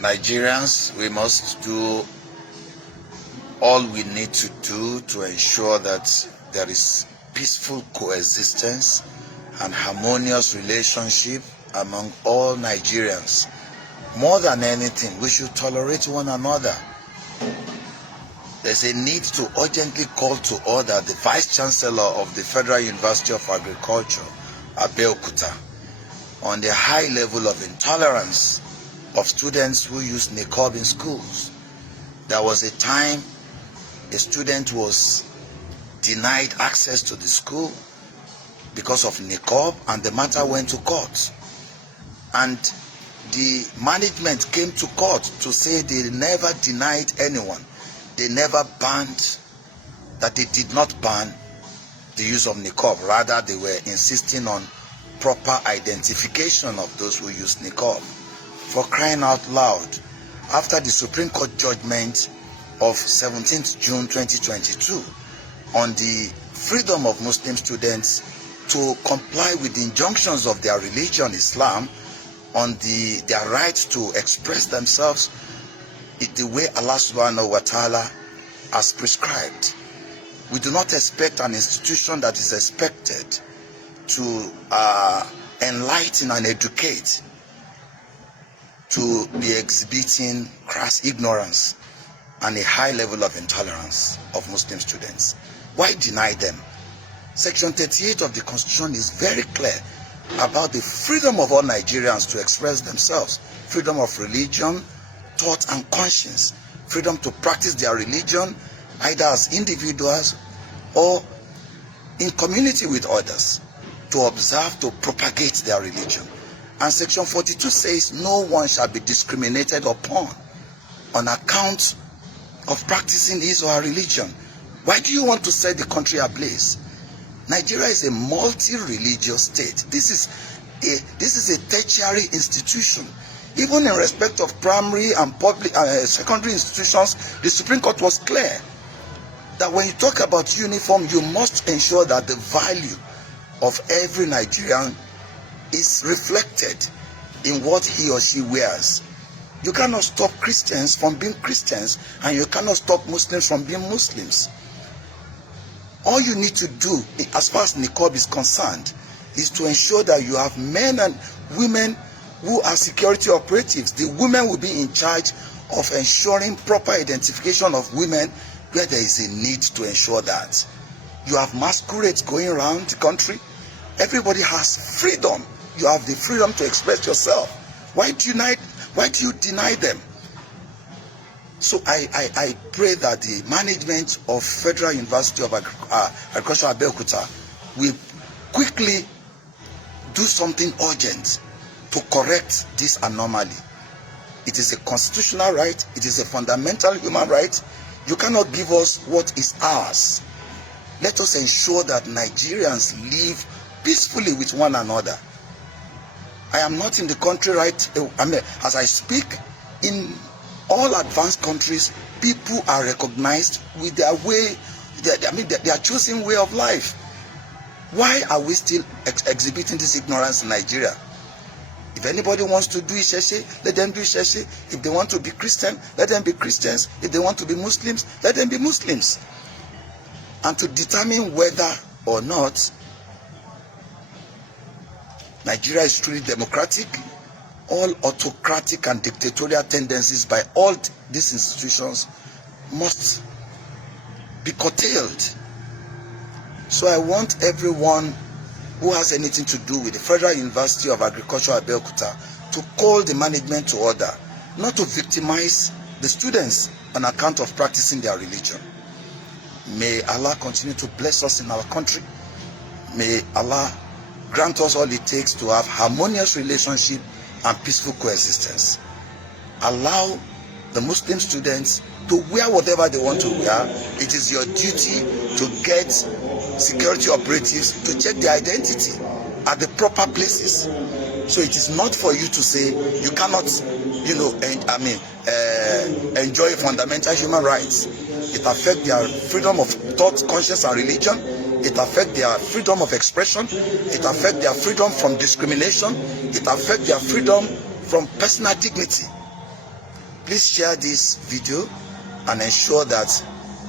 Nigerians, we must do all we need to do to ensure that there is peaceful coexistence and harmonious relationship among all Nigerians. More than anything, we should tolerate one another. There's a need to urgently call to order the Vice Chancellor of the Federal University of Agriculture, Abeokuta, on the high level of intolerance of students who use Niqab in schools. There was a time a student was denied access to the school because of Niqab, and the matter went to court. And the management came to court to say they never denied anyone. They never banned, that they did not ban the use of Niqab. Rather, they were insisting on proper identification of those who use Niqab. For crying out loud, after the Supreme Court judgment of 17th June 2022 on the freedom of Muslim students to comply with the injunctions of their religion, Islam, on their right to express themselves the way Allah subhanahu wa ta'ala has prescribed. We do not expect an institution that is expected to enlighten and educate to be exhibiting crass ignorance and a high level of intolerance of Muslim students. Why deny them? Section 38 of the Constitution is very clear about the freedom of all Nigerians to express themselves, freedom of religion, thought and conscience, freedom to practice their religion either as individuals or in community with others, to observe, to propagate their religion. And Section 42 says no one shall be discriminated upon on account of practicing his or her religion. Why do you want to set the country ablaze? Nigeria is a multi-religious state. This is a tertiary institution. Even in respect of primary and public secondary institutions, the Supreme Court was clear that when you talk about uniform, you must ensure that the value of every Nigerian is reflected in what he or she wears. You cannot stop Christians from being Christians, and you cannot stop Muslims from being Muslims. All you need to do, as far as Niqab is concerned, is to ensure that you have men and women who are security operatives. The women will be in charge of ensuring proper identification of women where there is a need to ensure that. You have masquerades going around the country. Everybody has freedom. You have the freedom to express yourself. Why do you deny them? So I pray that the management of Federal University of Agriculture Abeokuta will quickly do something urgent to correct this anomaly. It is a constitutional right. It is a fundamental human right. You cannot give us what is ours. Let us ensure that Nigerians live peacefully with one another. I am not in the country as I speak. In all advanced countries, people are recognized with their way, their chosen way of life. Why are we still exhibiting this ignorance in Nigeria? If anybody wants to do Isheshe, let them do Isheshe. If they want to be Christian, let them be Christians. If they want to be Muslims, let them be Muslims. And to determine whether or not Nigeria is truly democratic, all autocratic and dictatorial tendencies by all these institutions must be curtailed. So I want everyone who has anything to do with the Federal University of Agriculture Abeokuta to call the management to order, not to victimize the students on account of practicing their religion. May Allah continue to bless us in our country. May Allah grant us all it takes to have harmonious relationship and peaceful coexistence. Allow the Muslim students to wear whatever they want to wear. It is your duty to get security operatives to check their identity at the proper places. So it is not for you to say you cannot, enjoy fundamental human rights. It affects their freedom of thought, conscience, and religion. It affects their freedom of expression. It affects their freedom from discrimination. It affects their freedom from personal dignity. please share this video and ensure that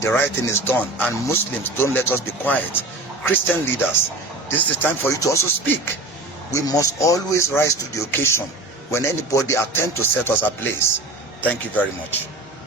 the right thing is done. And Muslims, don't let us be quiet. Christian leaders, this is the time for you to also speak. We must always rise to the occasion when anybody attempts to set us ablaze. Thank you very much.